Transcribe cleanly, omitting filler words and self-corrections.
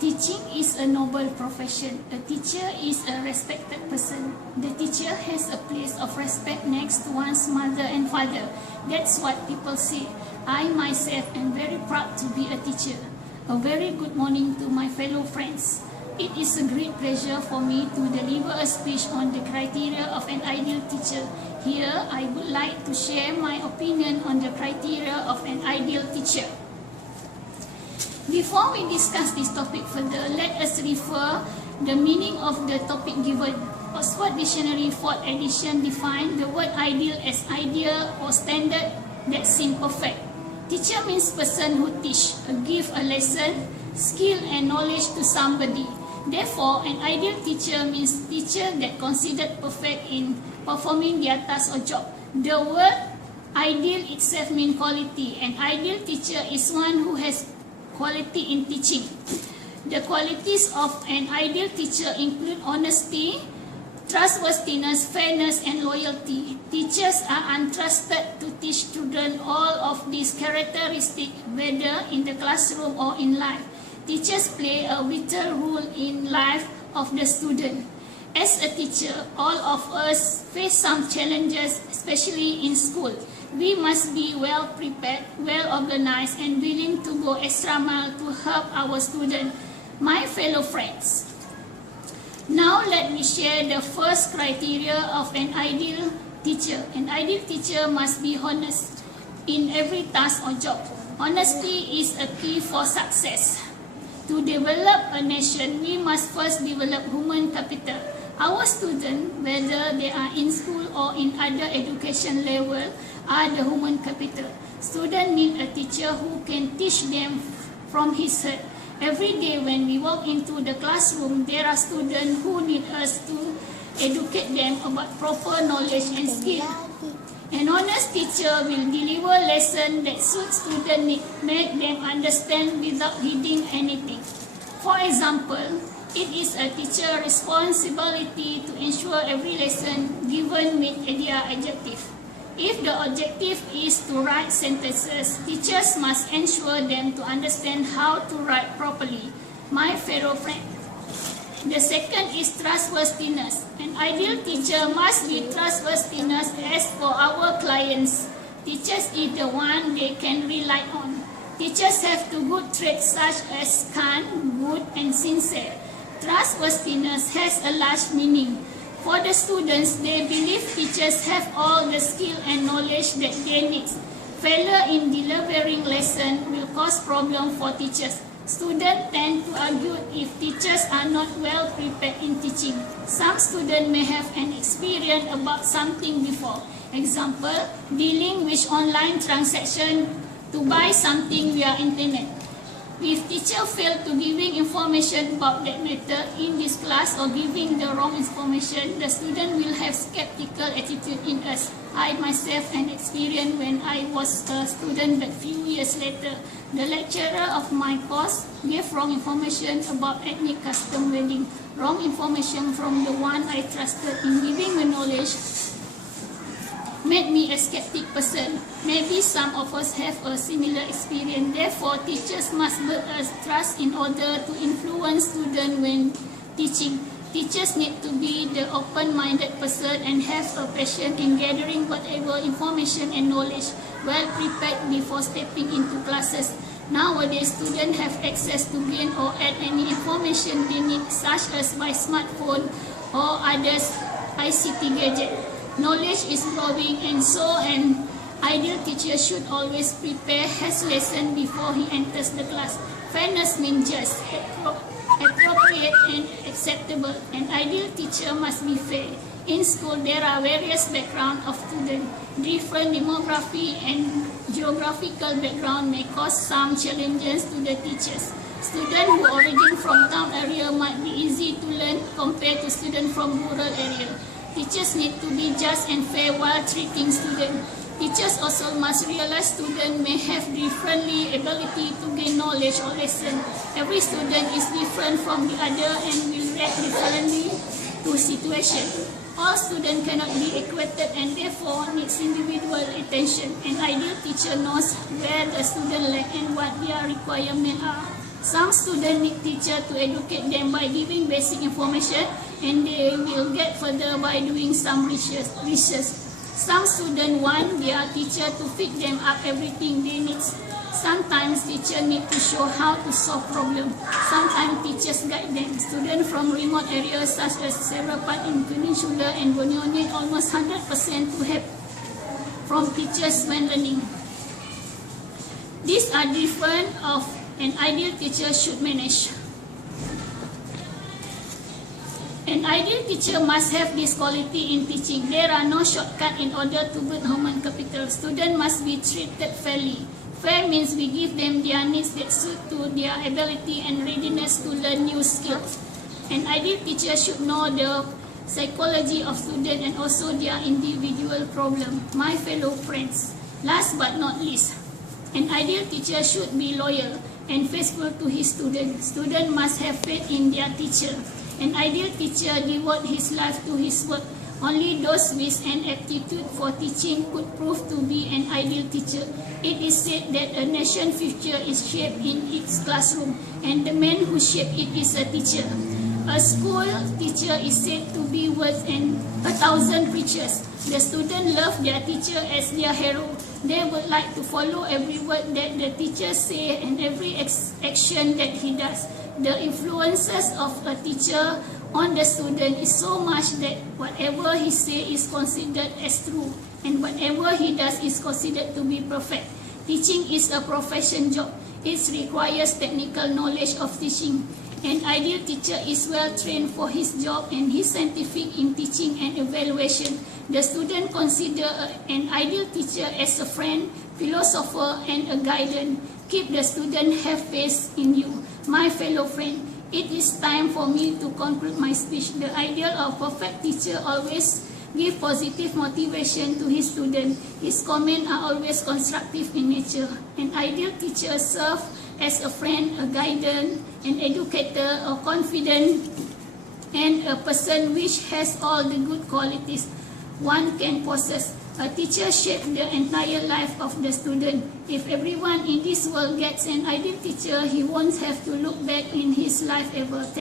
Teaching is a noble profession. A teacher is a respected person. The teacher has a place of respect next to one's mother and father. That's what people say. I myself am very proud to be a teacher. A very good morning to my fellow friends. It is a great pleasure for me to deliver a speech on the criteria of an ideal teacher. Here, I would like to share my opinion on the criteria of an ideal teacher. Before we discuss this topic further, let us refer the meaning of the topic given. Oxford Dictionary 4th edition defines the word ideal as ideal or standard that seems perfect. Teacher means person who teach, give a lesson, skill and knowledge to somebody. Therefore, an ideal teacher means teacher that considered perfect in performing their task or job. The word ideal itself means quality. An ideal teacher is one who has quality in teaching. The qualities of an ideal teacher include honesty, trustworthiness, fairness, and loyalty. Teachers are entrusted to teach children all of these characteristics, whether in the classroom or in life. Teachers play a vital role in life of the student. As a teacher, all of us face some challenges, especially in school. We must be well prepared, well organized, and willing to go extra mile to help our students, my fellow friends. Now let me share the first criteria of an ideal teacher. An ideal teacher must be honest in every task or job. Honesty is a key for success. To develop a nation, we must first develop human capital. Our students, whether they are in school or in other education level, are the human capital. Students need a teacher who can teach them from his heart. Every day when we walk into the classroom, there are students who need us to educate them about proper knowledge and skill. An honest teacher will deliver lessons that suit students' needs, make them understand without hiding anything. For example, it is a teacher's responsibility to ensure every lesson given meets their objective. If the objective is to write sentences, teachers must ensure them to understand how to write properly. My fellow friends, the second is trustworthiness. An ideal teacher must be trustworthiness as for our clients. Teachers is the one they can rely on. Teachers have two good traits such as kind, good, and sincere. Trustworthiness has a large meaning. For the students, they believe teachers have all the skill and knowledge that they need. Failure in delivering lessons will cause problems for teachers. Students tend to argue if teachers are not well prepared in teaching. Some students may have an experience about something before. Example, dealing with online transaction to buy something via internet. If teacher fail to giving information about that matter in this class or giving the wrong information, the student will have skeptical attitude in us. I myself an experience when I was a student, but few years later, the lecturer of my course gave wrong information about ethnic custom wedding. Wrong information from the one I trusted in giving the knowledge made me a skeptic person. Maybe some of us have a similar experience. Therefore, teachers must build us trust in order to influence students when teaching. Teachers need to be the open-minded person and have a passion in gathering whatever information and knowledge, well prepared before stepping into classes. Nowadays, students have access to gain or add any information they need, such as by smartphone or others ICT gadget. Knowledge is growing, and so an ideal teacher should always prepare his lesson before he enters the class. Fairness means just, appropriate and acceptable. An ideal teacher must be fair. In school, there are various backgrounds of students. Different demography and geographical background may cause some challenges to the teachers. Students who origin from town area might be easy to learn compared to students from rural area. Teachers need to be just and fair while treating students. Teachers also must realize students may have differently ability to gain knowledge or lesson. Every student is different from the other and will react differently to situation. All students cannot be equated and therefore needs individual attention. An ideal teacher knows where the student lack and what their requirements are. Some students need teacher to educate them by giving basic information, and they will get further by doing some research. Some students want their teacher to feed them up everything they need. Sometimes teachers need to show how to solve problems. Sometimes teachers guide them. Students from remote areas such as several parts in Peninsula and Borneo need almost 100% to help from teachers when learning. These are different of an ideal teacher should manage. An ideal teacher must have this quality in teaching. There are no shortcuts in order to build human capital. Students must be treated fairly. Fair means we give them their needs that suit to their ability and readiness to learn new skills. An ideal teacher should know the psychology of students and also their individual problem. My fellow friends, last but not least, an ideal teacher should be loyal and faithful to his students. Students must have faith in their teacher. An ideal teacher devotes his life to his work. Only those with an aptitude for teaching could prove to be an ideal teacher. It is said that a nation's future is shaped in its classroom, and the man who shapes it is a teacher. A school teacher is said to be worth 1,000 preachers. The students love their teacher as their hero. They would like to follow every word that the teacher says and every action that he does. The influences of a teacher on the student is so much that whatever he says is considered as true, and whatever he does is considered to be perfect. Teaching is a profession job. It requires technical knowledge of teaching. An ideal teacher is well trained for his job and is scientific in teaching and evaluation. The student consider an ideal teacher as a friend, philosopher, and a guidance. Keep the student have faith in you. My fellow friend, it is time for me to conclude my speech. The ideal of perfect teacher always give positive motivation to his student. His comments are always constructive in nature. An ideal teacher serves as a friend, a guidance, an educator, a confidant, and a person which has all the good qualities one can possess. A teacher shapes the entire life of the student. If everyone in this world gets an ideal teacher, he won't have to look back in his life ever.